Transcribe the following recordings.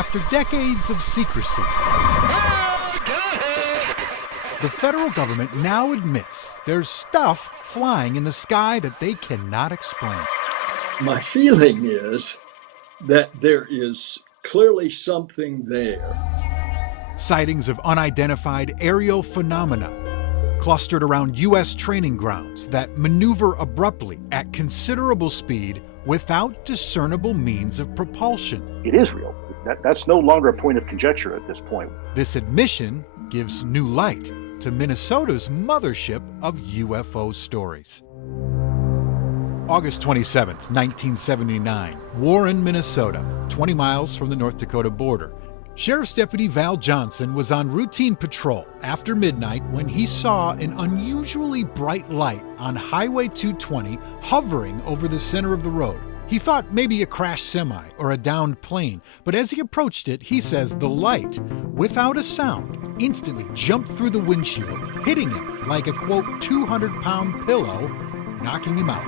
After decades of secrecy, the federal government now admits there's stuff flying in the sky that they cannot explain. My feeling is that there is clearly something there. Sightings of unidentified aerial phenomena clustered around U.S. training grounds that maneuver abruptly at considerable speed without discernible means of propulsion. It is real. That's no longer a point of conjecture at this point. This admission gives new light to Minnesota's mothership of UFO stories. August 27, 1979, Warren, Minnesota, 20 miles from the North Dakota border. Sheriff's Deputy Val Johnson was on routine patrol after midnight when he saw an unusually bright light on Highway 220 hovering over the center of the road. He thought maybe a crashed semi or a downed plane, but as he approached it, he says the light, without a sound, instantly jumped through the windshield, hitting him like a, quote, 200-pound pillow, knocking him out.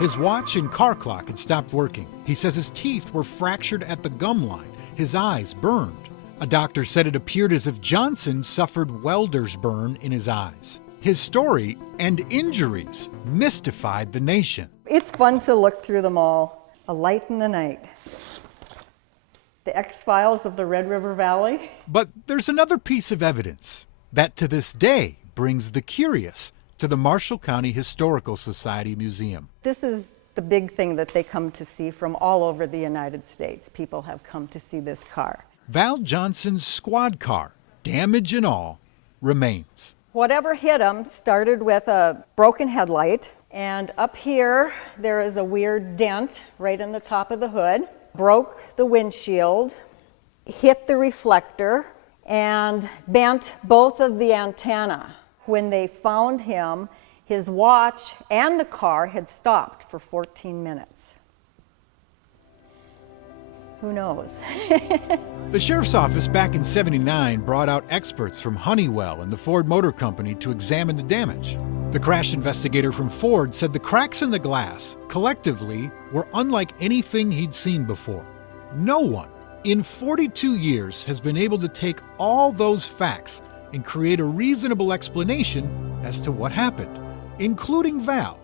His watch and car clock had stopped working. He says his teeth were fractured at the gum line, his eyes burned. A doctor said it appeared as if Johnson suffered welder's burn in his eyes. His story and injuries mystified the nation. It's fun to look through them all. A light in the night. The X-Files of the Red River Valley. But there's another piece of evidence that to this day brings the curious to the Marshall County Historical Society Museum. This is the big thing that they come to see from all over the United States. People have come to see this car. Val Johnson's squad car, damage and all, remains. Whatever hit him started with a broken headlight, and up here there is a weird dent right in the top of the hood, broke the windshield, hit the reflector, and bent both of the antenna. When they found him, his watch and the car had stopped for 14 minutes. Who knows? The sheriff's office back in '79 brought out experts from Honeywell and the Ford Motor Company to examine the damage. The crash investigator from Ford said the cracks in the glass, collectively, were unlike anything he'd seen before. No one in 42 years has been able to take all those facts and create a reasonable explanation as to what happened, including Val,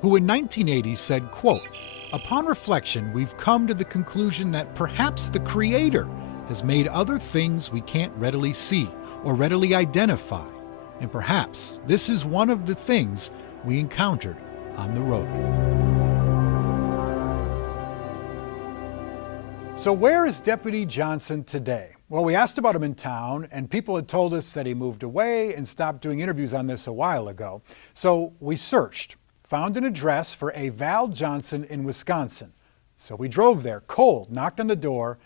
who in 1980 said, quote, "Upon reflection, we've come to the conclusion that perhaps the Creator has made other things we can't readily see or readily identify, and perhaps this is one of the things we encountered on the road." So where is Deputy Johnson today? Well, we asked about him in town, and people had told us that he moved away and stopped doing interviews on this a while ago. So we searched, found an address for a Val Johnson in Wisconsin. So we drove there, cold, knocked on the door.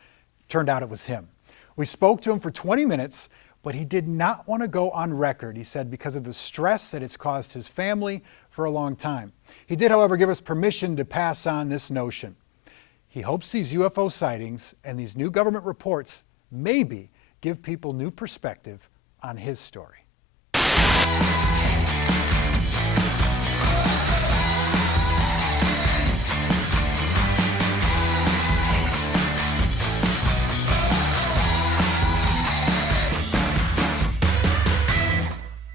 Turned out it was him. We spoke to him for 20 minutes, but he did not want to go on record, he said, because of the stress that it's caused his family for a long time. He did, however, give us permission to pass on this notion. He hopes these UFO sightings and these new government reports maybe give people new perspective on his story.